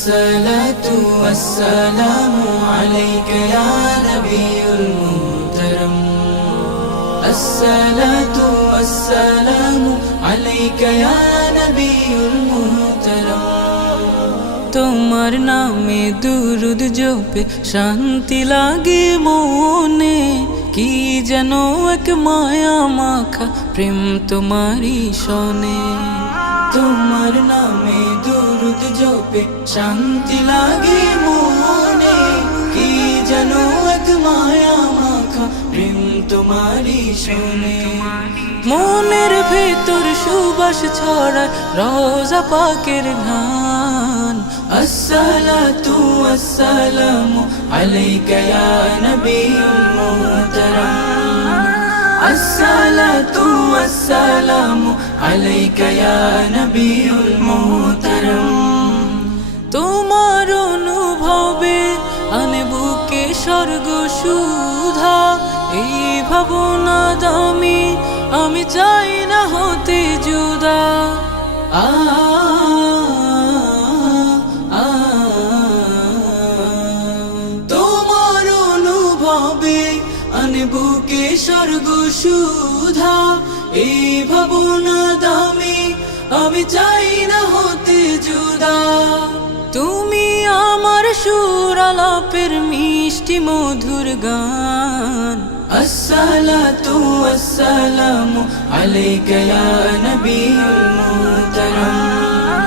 الصلاة والسلام عليك يا نبي المحترم الصلاة والسلام عليك يا نبي المحترم তোমার নামে দুরুদ জপে শান্তি লাগে মনে কি যেন এক মায়া মাখা প্রেম তোমারই শোনে তোমার নামে দুরুদ শান্তি লাগে মনে। কি যেন এক মায়া মাখা প্রেম তোমারই শোনে। মনের ভেতর সুবাস ছড়ায় রোজা পাকের ঘ্রাণ। আসসালাতু ওয়াসসালামু আলাইকা ইয়া নবিয়ুল মুহতারাম। আসসালাতু ওয়াসসালামু আলাইকা ইয়া নবিয়ুল মুহতারাম। তোমার অনুভবে আনে বুকে স্বর্গ সুধা। এই ভাবনা দামি, আমি চাই না হতে জুদা আ তোমার অনুভবে আনে বুকে স্বর্গ সুধা। এই ভাবনা দামি, আমি চাই না হতে জুদা তুমি আমার সুর আলাপের মিষ্টি মধুর গান। আসসালাতু ওয়াসসালামু আলাইকা ইয়া নবিয়ুল মুহতারাম।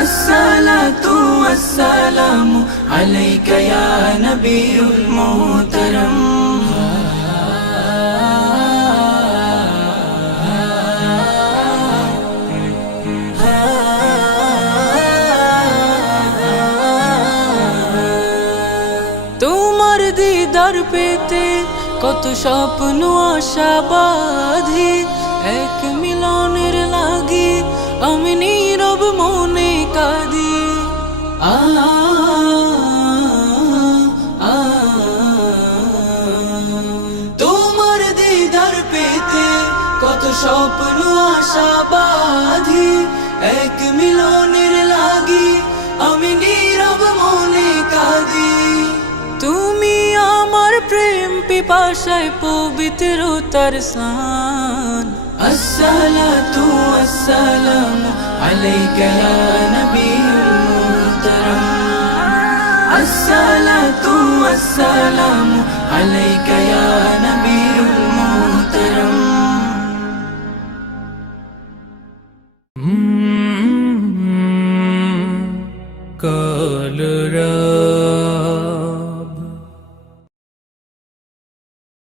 আসসালাতু ওয়াসসালামু আলাইকা ইয়া নবিয়ুল তোমার দিদার পেতে কত স্বপ্ন, আশা বাঁধি। এক মিলনের লাগে আমি নীরব মনে কাঁদি। আ তোমার দিদার পেতে কত স্বপ্ন, আশা বাঁধি। এক মিলনের পিপাসায় পবিত্রতার সান আসসালাতু ওয়াসসালামু আলাইকা ইয়া নবিয়ুল মুহতারাম। আসসালাতু ওয়াসসালামু আলাইকা ইয়া নবিয়ুল মুহতারাম। কাল